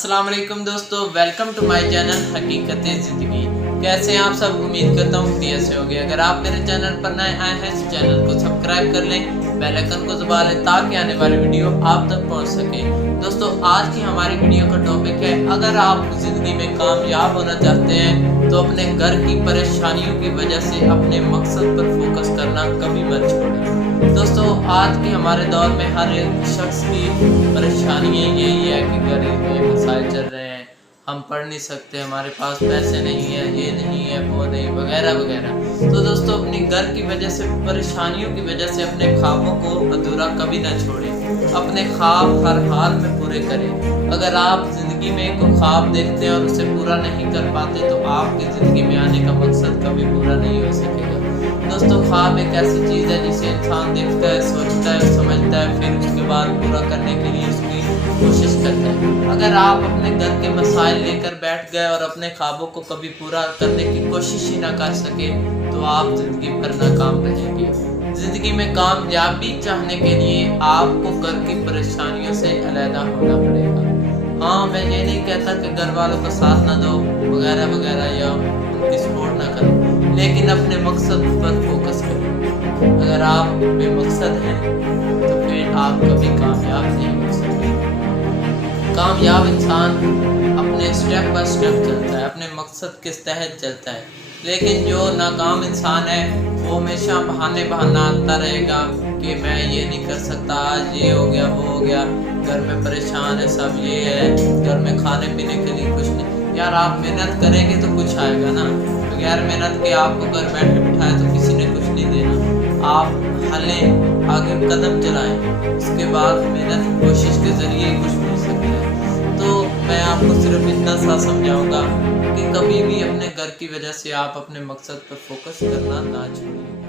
अस्सलाम वालेकुम दोस्तों, वेलकम टू माय चैनल हकीकत ज़िंदगी। कैसे हैं आप सब? उम्मीद करता हूँ कि ऐसे होंगे। अगर आप मेरे चैनल पर नए आए हैं तो चैनल को सब्सक्राइब कर लें, बेल आइकन को दबा लें ताकि आने वाली वीडियो आप तक पहुँच सके। दोस्तों, आज की हमारी वीडियो का टॉपिक है, अगर आप ज़िंदगी में कामयाब होना चाहते हैं तो अपने घर की परेशानियों की वजह से अपने मकसद पर फोकस करना कभी मत छोड़ें। दोस्तों, आज के हमारे दौर में हर एक शख्स की परेशानी यही है कि घर में मसाइल चल रहे हैं, हम पढ़ नहीं सकते, हमारे पास पैसे नहीं है, ये नहीं है, वो नहीं, वगैरह वगैरह। तो दोस्तों, अपनी घर की वजह से, परेशानियों की वजह से अपने ख्वाबों को अधूरा कभी ना छोड़ें। अपने ख्वाब हर हाल में पूरे करें। अगर आप ज़िंदगी में कोई ख्वाब देखते हैं और उसे पूरा नहीं कर पाते तो आपकी ज़िंदगी में आने का मकसद कभी पूरा नहीं हो सकेगा। दोस्तों, ख्वाब एक ऐसी चीज़ है जिसे इंसान देखता है, सोचता है, समझता है, फिर उसके बाद पूरा करने के लिए उसकी कोशिश करता है। अगर आप अपने घर के मसाइल लेकर बैठ गए और अपने ख्वाबों को कभी पूरा करने की कोशिश ही ना कर सके तो आप ज़िंदगी भर नाकाम रहेंगे। ज़िंदगी में कामयाबी चाहने के लिए आपको घर की परेशानियों से अलहदा होना पड़ेगा। हाँ, मैं ये नहीं कहता कि घर वालों का साथ ना दो वगैरह वगैरह या उनकी सपोर्ट ना करो, लेकिन अपने मकसद पर फोकस करो। अगर आप बेमकसद हैं तो फिर आप कभी कामयाब नहीं हो सकते। कामयाब इंसान अपने स्टेप बाय स्टेप चलता है, अपने मकसद के तहत चलता है, लेकिन जो नाकाम इंसान है वो हमेशा बहाने बहाना रहेगा कि मैं ये नहीं कर सकता, आज ये हो गया, वो हो गया, घर में परेशान है, सब ये है, घर में खाने पीने के लिए कुछ नहीं। यार, आप मेहनत करेंगे तो कुछ आएगा ना। बगैर मेहनत के आपको घर बैठे बिठाए तो किसी ने कुछ नहीं देना। आप हलें, आगे कदम चलाएं, उसके बाद मेहनत कोशिश के ज़रिए कुछ मिल सकता है। तो मैं आपको सिर्फ इतना सा समझाऊंगा कि कभी भी अपने घर की वजह से आप अपने मकसद पर फोकस करना ना छोड़िए।